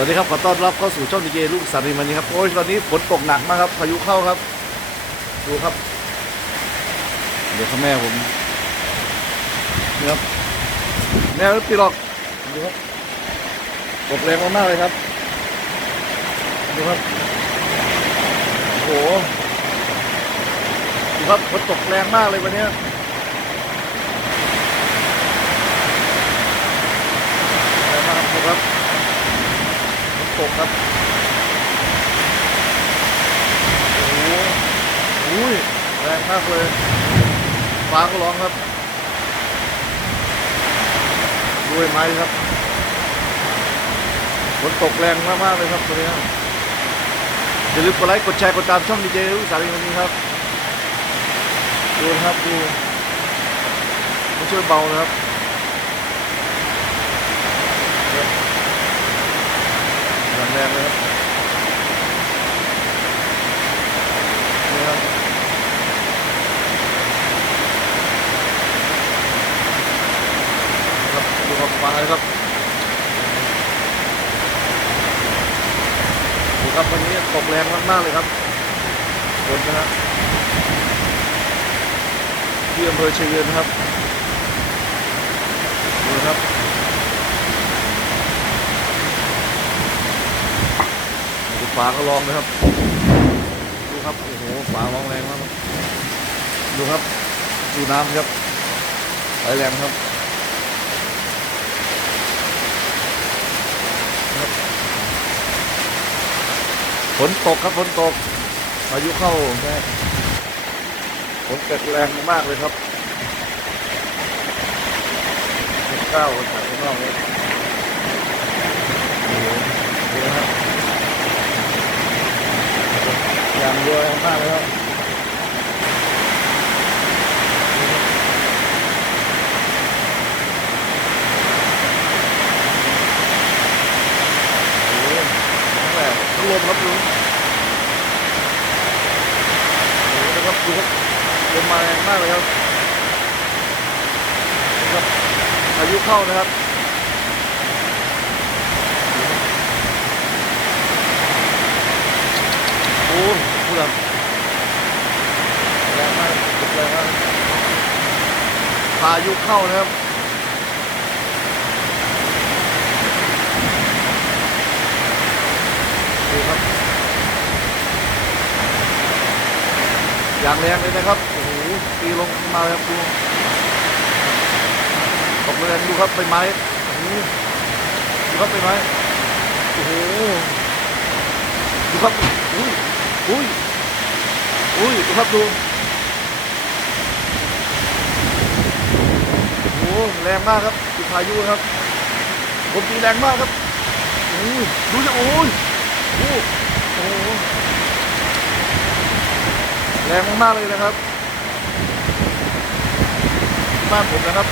วัสดีครับขอต้อนรับเข้าสู่ช่องดีเจลูกสาริมันนี่ครับโอ้ยตอนนี้ฝนตกหนักมากครับพายุเข้าครับดูครับเดี๋ยวเขาแม่ผมนี่ครับแม่ไม่ตีหรอกดูครับตกแรงมากๆเลยครับดูครับโอ้โหดูครับฝนตกแรงมากเลยวันนี้แรงมากครับดูครับตกครับโอ้โหอุ้ยแรงมากเลยฟ้าก็ร้องครับด้วยไม้ครับฝนตกแรงมากๆเลยครับตัวนี้อย่าลืมกดไลค์กดแชร์กดตามช่องดีเจลูกสาริวันนี้ครับดูนะครับดูไม่ช่วยเบานะครับแรงเลยครับนี่ครับครับดูครับฟ้าเลยครับดูครับวันนี้ตกแรงมากๆเลยครับฝนนะครับที่อำเภอเชียงยืนนะครับดูครับดูฟ้าก็ร้องนะครับดูครับโอ้โหฟ้าร้องแรงมากดูครับดูน้ำครับไหลแรงครับฝนตกครับฝนตกพายุเข้าแม่ฝนตกแรงมากเลยครับ19จากข้างนอกเลยโอ้โหดูนะครับอย่างเยอะมากเลยครับโอ้โหแบบพัดลมครับลุงโอ้โหนะครับดูครับลมมาแรงมากเลยครับนะครับพายุเข้านะครับโอ้พูดแบบแรงมากแรงมากพายุเข้านะครับดูครับอย่างแรงเลยนะครับโอ้โหตีลงมาเลยครับดูตกแรงดูครับใบไม้โอ้โหดูครับใบไม้โอ้โหดูครับอุ้ยอุ้ยอุ้ยดูครับดูโอ้โหแรงมากครับดูพายุครับผมตีแรงมากครับโอ้ยดูจะโอ้ยโอ้โหแรงมากๆเลยนะครับบ้านผมนะครับ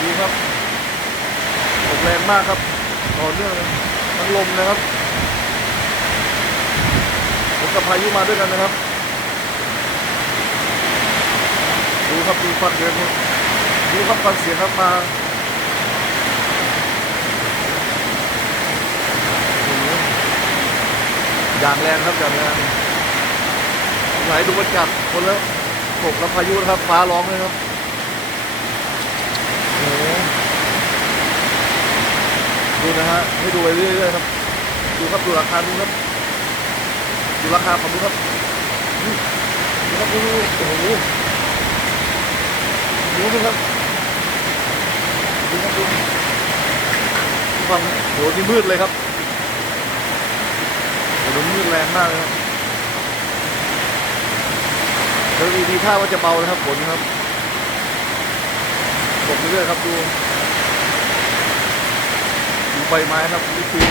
ดูครับตกแรงมากครับต่อเนื่องเลยทั้งลมนะครับผมกับพายุมาด้วยกันนะครับดูครับดูฟังเสียงดูครับฟังเสียงครับมาอย่างแรงครับอย่างแรงไหลดูบรรยากาศคนแล้วตกแล้วพายุนะครับฟ้าร้องเลยครับโอ้โหดูนะฮะให้ดูไปเรื่อยๆครับดูครับดูราคาดูครับดูราคาของดูครับดูครับดูโอ้โหดูครับดูครับดูฟังโหนี่มืดเลยครับโหนี่มืดแรงมากเลยแล้วดีท่าว่าจะเบานะครับฝนครับตกเรื่อยๆครับดูใบไม้ครับนี่คือ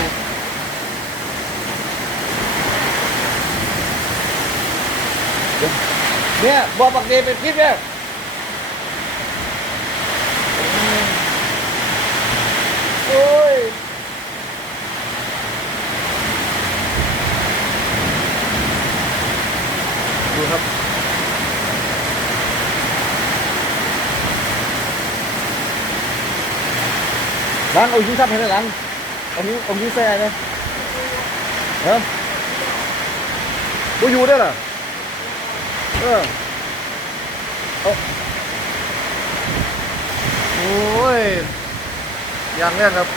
เนี่ยบอกปักเดเป็นคลิปเนี่ยโอ้ยดูครับหลังเอายิงซับให้หลัง ông đi xe này hả bốอยู่ได้เหรอเอาโอ้ยอย่างแรกครับ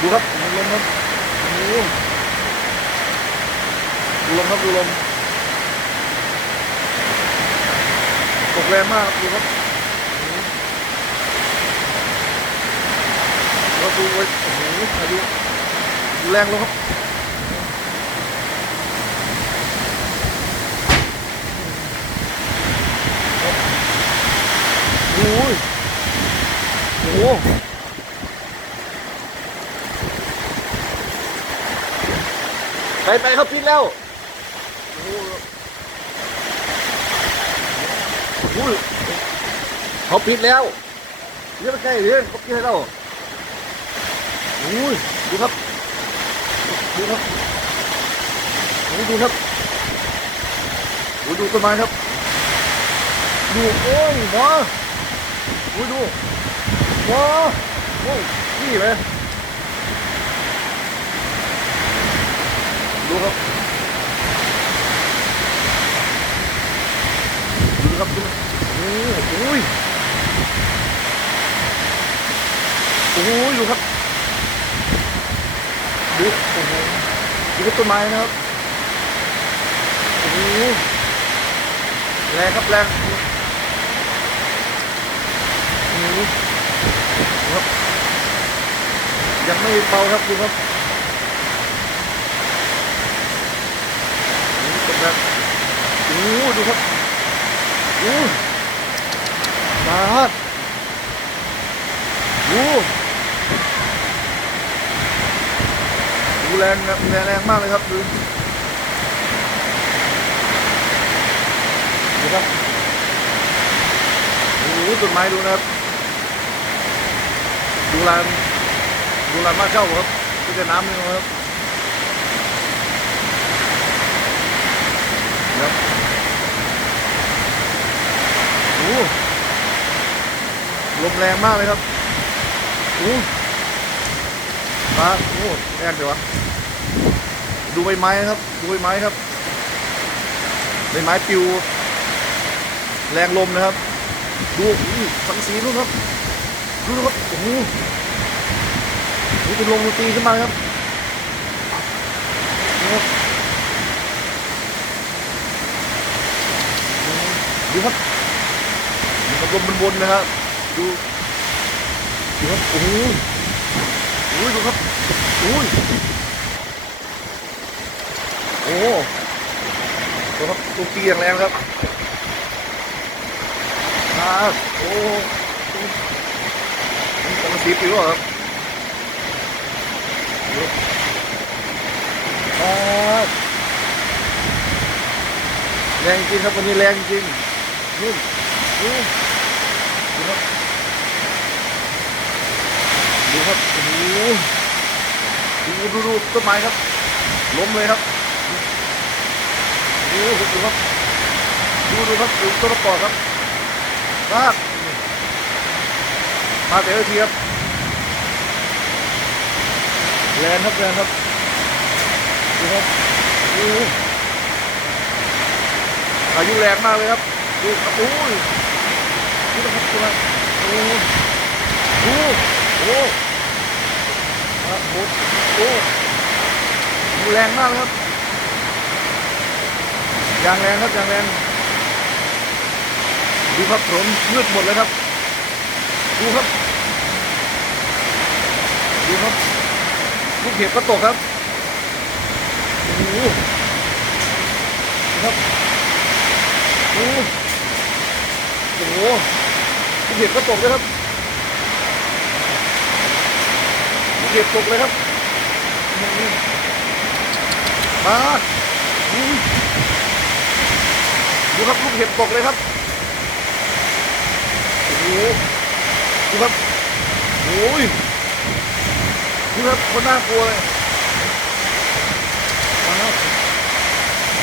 ดูครับดูลมครับโอ้ดูลมครับดูลมตกแรงมากดูครับเราดูไว้โอ้โหพายุแรงลงครับโอ้ยโอ้โหไปเขาปิดแล้วโอ้โหเขาปิดแล้วเรื่องใกล้เรื่องเขาปิดแล้วโอ้ยดูครับดูครับโอ้ดูครับโอ้ดูต้นไม้ครับดูโอ้ยหมอโอ้ดูหมอโอ้ยนี่ไหมดูครับดูครับดูโอ้ยโอ้ยโอ้ยดูครับดูโอ้โหดูต้นไม้นะครับโอ้โหแรงครับแรงโอ้โหครับยังไม่เบาครับดูครับเป็นแบบโอ้โหดูครับโอ้มาดโอ้ดูแรงครับแรงมากเลยครับดูครับโอ้โหต้นไม้ดูนะครับดูลานมากเข้าครับดูแต่น้ำเลยครับครับโอ้ลมแรงมากเลยครับโอ้มาโอ้แรงเดี๋ยววะดูใบไม้ครับดูใบไม้ครับใบไม้ปลิวแรงลมนะครับดูสังสีนู่นครับดูครับโอ้โหนี่เป็นลมดนตรีขึ้นมาครับดูครับมีลมบนๆนะครับดูครับโอ้โหดูครับโอ้ดูครับตัวตีอย่างแรงครับโอ้สังสีปลิวครับแรงจริงครับวันนี้แรงจริงนี่ดูครับดูครับโอ้โหดูต้นไม้ครับล้มเลยครับดูครับดูครับดูต้นปอครับมาแต่ละทีครับแรงครับดูครับอายุแรงมากเลยครับดูครับโอ้ยดูครับดูครับโอ้ดูแรงมากเลยครับอย่างแรงครับอย่างแรงดูครับถนนมืดหมดเลยครับดูครับลูกเห็บก็ตกครับโอ้โหครับโอ้โหลูกเห็บก็ตกเลยครับลูกเห็บตกเลยครับมาดูครับลูกเห็บตกเลยครับโอ้โหดูครับโอ้ยดูครับคนน่ากลัวเลย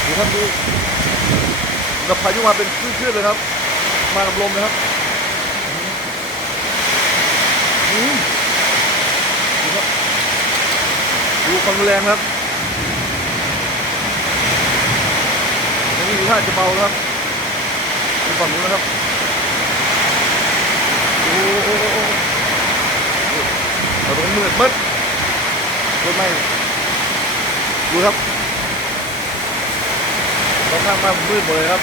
ดูครับดูกับพายุมาเป็นคลื่นๆเลยครับมากับลมนะครับดูค ความรุนแรงครับยังมีท่าจะเบาครับดูฝั่งนู้นนะครับโอ้โหเราต้องมืดมืดรถไม่ดูครับต้องข้ามมามืดหมดเลยครับ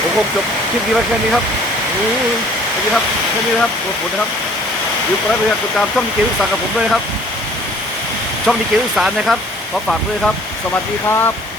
ผมคงจบคลิปนี้ไว้แค่นี้ครับโอ้ยแค่นี้ครับแค่นี้นะครับตัวฝนนะครับอย่าลืมกดไลค์กดแชร์กดติดตามช่องดีเกลูกสานกับผมด้วยนะครับช่องดีเกลูกสานนะครับขอฝากด้วยครับสวัสดีครับ